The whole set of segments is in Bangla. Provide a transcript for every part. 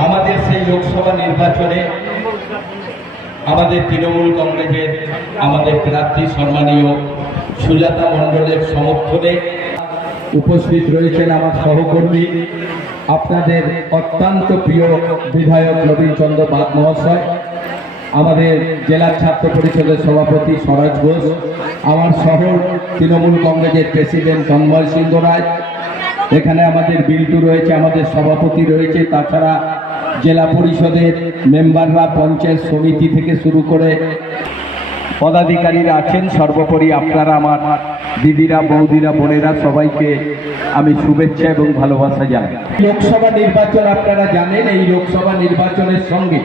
আমাদের সেই লোকসভা নির্বাচনে আমাদের তৃণমূল কংগ্রেসের, আমাদের প্রার্থী সম্মানীয় সুজাতা মণ্ডলের সমর্থনে উপস্থিত রয়েছেন আমার সহকর্মী, আপনাদের অত্যন্ত প্রিয় বিধায়ক নবীন চন্দ্র বাগ মহাশয়, আমাদের জেলা ছাত্র পরিষদের সভাপতি স্বরাজ ঘোষ, আমার শহর তৃণমূল কংগ্রেসের প্রেসিডেন্ট তন্ময় সিংহ রায়, এখানে আমাদের বিল্টু রয়েছে, আমাদের সভাপতি রয়েছে, তাছাড়া জেলা পরিষদের মেম্বাররা পঞ্চায়েত সমিতি থেকে শুরু করে পদাধিকারীরা আছেন। সর্বোপরি আপনারা আমার দিদিরা, বৌদিরা, বোনেরা সবাইকে আমি শুভেচ্ছা এবং ভালোবাসা জানাই। লোকসভা নির্বাচন আপনারা জানেন, এই লোকসভা নির্বাচনের সঙ্গে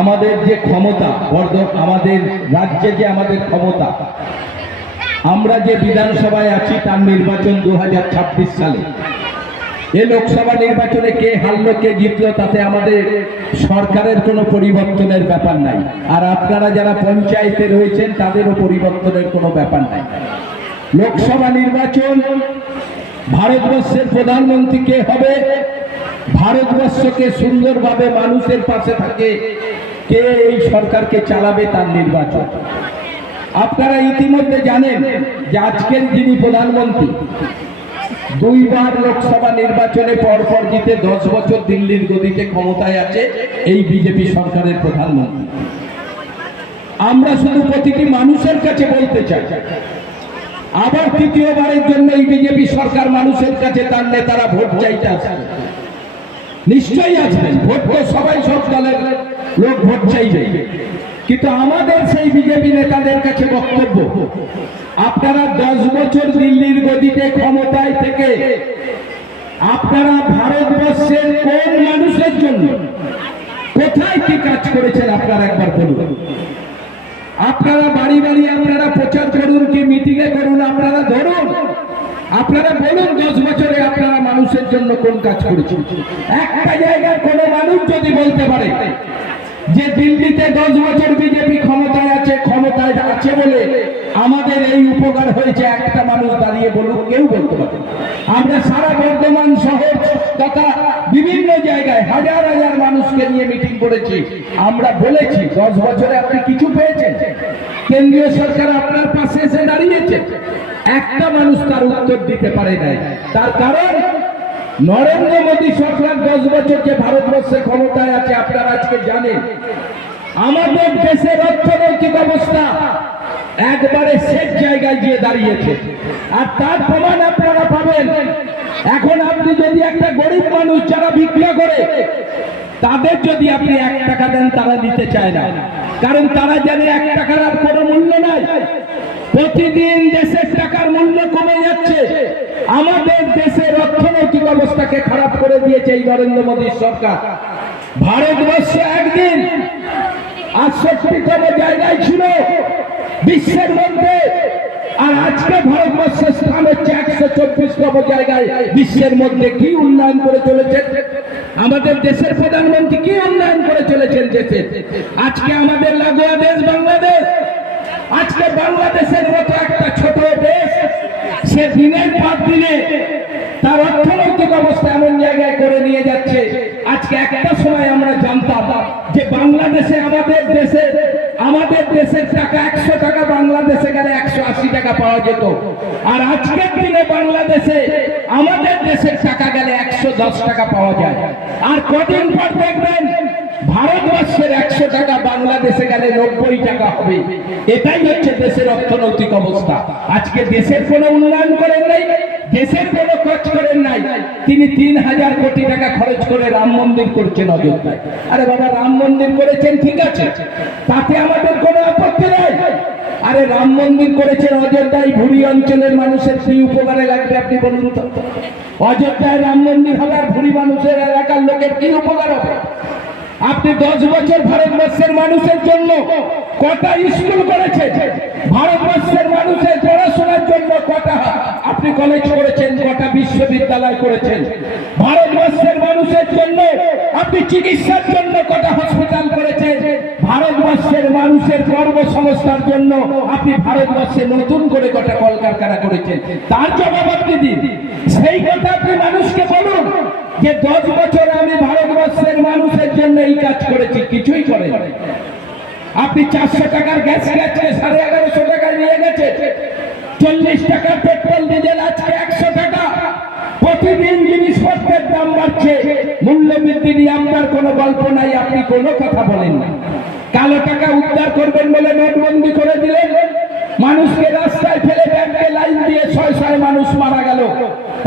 আমাদের যে ক্ষমতা, বর্ধ আমাদের রাজ্যে যে আমাদের ক্ষমতা, আমরা যে বিধানসভায় আছি তার নির্বাচন দু হাজার ছাব্বিশ সালে। এ লোকসভা নির্বাচনে কে হারলো, কে জিতলো, তাতে আমাদের সরকারের কোনো পরিবর্তনের ব্যাপার নাই। আর আপনারা যারা পঞ্চায়েতে রয়েছেন, তাদেরও পরিবর্তনের কোনো ব্যাপার নাই। লোকসভা নির্বাচন, ভারতবর্ষের প্রধানমন্ত্রী কে হবে? ভারতবর্ষকে সুন্দরভাবে মানুষের পাশে থাকে, কে এই সরকারকে চালাবে তার নির্বাচন? আপনারা ইতিমধ্যে জানেন যে আজকের যিনি প্রধানমন্ত্রী দুইবার লোকসভা নির্বাচনে পরপর জিতে দশ বছর দিল্লির গদিতে ক্ষমতায় আছে এই বিজেপি সরকারের প্রধানমন্ত্রী। আমরা শুধু প্রতিটি মানুষের কাছে বলতে চাই, আবার তৃতীয়বারের জন্য এই বিজেপি সরকার মানুষের কাছে তার নেতারা ভোট চাইতে আসবে নিশ্চয়ই আসবেন ভোট তো সবাই সব দলের লোক ভোট চাইবে। কিন্তু আমাদের সেই বিজেপি নেতাদের কাছে বক্তব্য, আপনারা দশ বছর দিল্লির গদিতে ক্ষমতায় থেকে আপনারা ভারতবর্ষের কোন মানুষের জন্য কোথায় কি কাজ করেছেন আপনারা একবার বলুন। আপনারা বাড়ি বাড়ি আপনারা প্রচার করুন কি মিটিংয়ে করুন আপনারা ধরুন। আপনারা বলুন দশ বছরে আপনারা মানুষের জন্য কোন কাজ করেছেন। একটা জায়গায় কোনো মানুষ যদি বলতে পারে যে দিল্লিতে দশ বছর বিজেপি ক্ষমতায় আছে ক্ষমতায় আছে বলে আমাদের এই উপকার হয়েছে, একটা মানুষ দাঁড়িয়ে বলুক, কেউ বলতে পারে আমরা সারা বর্ধমান শহর তথা বিভিন্ন জায়গায় হাজার হাজার মানুষকে নিয়ে মিটিং করেছি। আমরা বলেছি, দশ বছরে আপনি কিছু পেয়েছেন? কেন্দ্রীয় সরকার আপনার পাশে এসে দাঁড়িয়েছে। একটা মানুষ তার উত্তর দিতে পারে নাই। তার কারণ, নরেন্দ্র মোদী সরকার দশ বছর যে ভারতবর্ষে ক্ষমতায় আছে, আপনারা আজকে জানেন। আমাদের দেশের অর্থনৈতিক অবস্থা একবারে শেষ জায়গায় গিয়ে দাঁড়িয়েছে। আর তার প্রমাণ আপনারা পাবেন। এখন আপনি যদি একটা গরিব মানুষ যারা বিক্রিয়া করে, তাদের যদি আপনি এক টাকা দেন, তারা দিতে চায় না। কারণ তারা জানে এক টাকার আর কোনো মূল্য নাই। প্রতিদিন দেশের টাকার মূল্য কমে যাচ্ছে। আমাদের দেশের অর্থনৈতিক অবস্থাকে খারাপ করে দিয়েছে এই নরেন্দ্র মোদীর সরকার। ভারতবর্ষ একদিন আর আটষট্টিতম জায়গায় ছিল। বিশ্বের মধ্যে, আর আজকে ভারতবর্ষের স্থান হচ্ছে একশো চব্বিশতম জায়গায়। বিশ্বের মধ্যে কি উন্নয়ন করে চলেছে আমাদের দেশের প্রধানমন্ত্রী কি উন্নয়ন করে চলেছেন দেশে? আজকে আমাদের লাগোয়া দেশ বাংলাদেশ। আজকে বাংলাদেশের মতো একটা ছোট দেশ, সে দিনের পর দিনে তার অর্থনৈতিক অবস্থা এমন জায়গায় করে নিয়ে যাচ্ছে। আজকে একটা সময় আমরা জানতাম যে বাংলাদেশে আমাদের দেশে আমাদের দেশের টাকা একশো টাকা, বাংলাদেশে গেলে একশো আশি টাকা পাওয়া যেত। আর আজকের দিনে বাংলাদেশে আমাদের দেশের টাকা গেলে একশো দশ টাকা পাওয়া যায়। আর কদিন পর দেখবেন, ভারতবর্ষের একশো টাকা, বাংলাদেশে গেলে নব্বই টাকা হবে। এটাই হচ্ছে দেশের অর্থনৈতিক অবস্থা। আজকে দেশের কোনো উন্নয়ন করেন নাই দেশের কোনো খরচ করেন নাই। তিনি তিন হাজার কোটি টাকা খরচ করে রাম মন্দির করছেন অযোধ্যায়। আরে বাবা, রাম মন্দির করেছেন, ঠিক আছে। তাতে আমাদের কোনো আপত্তি নাই। আরে রাম মন্দির করেছেন অযোধ্যায় ভুরি অঞ্চলের মানুষের কি উপকারে লাগবে আপনি বলুন তো? অযোধ্যায় রাম মন্দির হবে আর ভুরি মানুষের এলাকার লোকের কি উপকার হবে? আপনি দশ বছর ভারতবর্ষের মানুষের জন্য কটা স্কুল করেছেন ভারতবর্ষের মানুষের পড়াশোনার জন্য কটা? আপনি কলেজ করেছেন, কটা বিশ্ববিদ্যালয় করেছেন। ভারতবর্ষের মানুষের জন্য আপনি চিকিৎসার জন্য কটা হসপিটাল করেছেন। ভারতবর্ষের মানুষের কর্মসংস্থার জন্য আপনি ভারতবর্ষে নতুন করে কটা কলকারখানা করেছেন। তার জবাব আপনি দিন। সেই কথা আপনি মানুষকে বলুন। যে দশ বছর আমি ভারতবর্ষের মানুষের জন্য এই কাজ করেছি, কিছুই করে আপনি চারশো টাকার গ্যাস গেছে, সাড়ে এগারোশো টাকা নিয়ে গেছে। চল্লিশ টাকা পেট্রোল, ডিজেল, আজকে একশো টাকা। প্রতিদিন জিনিসপত্রের দাম বাড়ছে। মূল্য বৃদ্ধি নিয়ে আপনার কোনো গল্প নাই, আপনি কোনো কথা বলেন না। কালো টাকা উদ্ধার করবেন বলে নোটবন্দি করে দিলেন। মানুষকে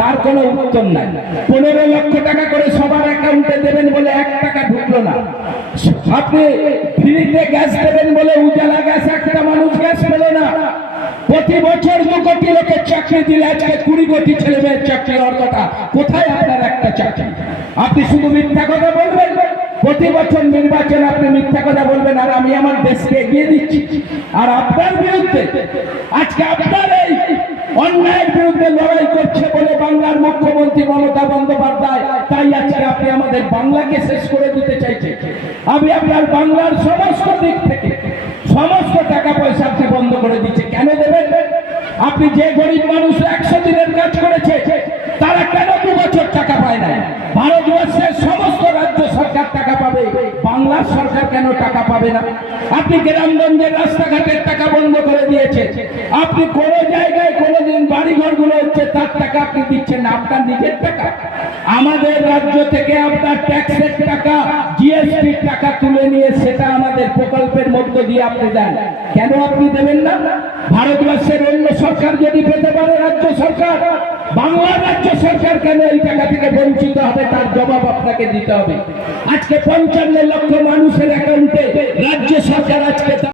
তার কোনো উত্তর নাই। পনেরো লক্ষ টাকা করে সবার অ্যাকাউন্টে দেবেন বলে এক টাকা ঢুকলো না। আপনি ফ্রিতে গ্যাস দেবেন বলে উজালা গ্যাস একটা মানুষ গ্যাস পেল না। প্রতি বছর দু কোটি লোকের চাকরি দিলে আজকে কুড়ি কোটি ছেলে মেয়ের চাকরি হওয়ার কথা কোথায় আপনার একটা চাকরি? আপনি শুধু মিথ্যা কথা বলবেন? প্রতি বছর নির্বাচন আপনি মিথ্যা কথা বলবেন আর আমি আমার দেশকে এগিয়ে দিচ্ছি। আর আপনার বিরুদ্ধে, আজকে আপনার অন্যায়ের বিরুদ্ধে লড়াই করছে বলে বাংলার মুখ্যমন্ত্রী মমতা বন্দ্যোপাধ্যায়। তাই আজকে আপনি আমাদের বাংলাকে শেষ করে দিতে চাইছে আমি আপনার বাংলার সমস্ত দিক থেকে সমস্ত টাকা পয়সা আপনি বন্ধ করে দিচ্ছে। কেন দেবেন? আপনি যে গরিব মানুষ একশো দিনের কাজ করেছে, তারা কেন দু বছর টাকা পায় না ভারতবর্ষের সমস্ত রাজ্য সরকার টাকা পাবে বাংলার সরকার কেন টাকা পাবে না? আপনি গ্রামগঞ্জের রাস্তাঘাটের টাকা বন্ধ করে দিয়েছে আপনি কোন জায়গায় কোনোদিন বাড়ি ঘরগুলো হচ্ছে, তার টাকা আপনি দিচ্ছেন না, আপনার নিজের টাকা। আমাদের রাজ্য থেকে আপনার ট্যাক্সের টাকা, জিএসটির টাকা তুলে নিয়ে সেটা আমাদের প্রকল্পের মধ্য দিয়ে আপনি দেন। কেন আপনি দেবেন না? ভারতবর্ষের অন্য সরকার যদি পেতে পারে, রাজ্য সরকার বাংলার রাজ্য সরকার কেন এই টাকা থেকে বঞ্চিত হবে? তার জবাব আপনাকে দিতে হবে। আজকে পঞ্চান্ন লক্ষ মানুষের অ্যাকাউন্টে রাজ্য সরকার আজকে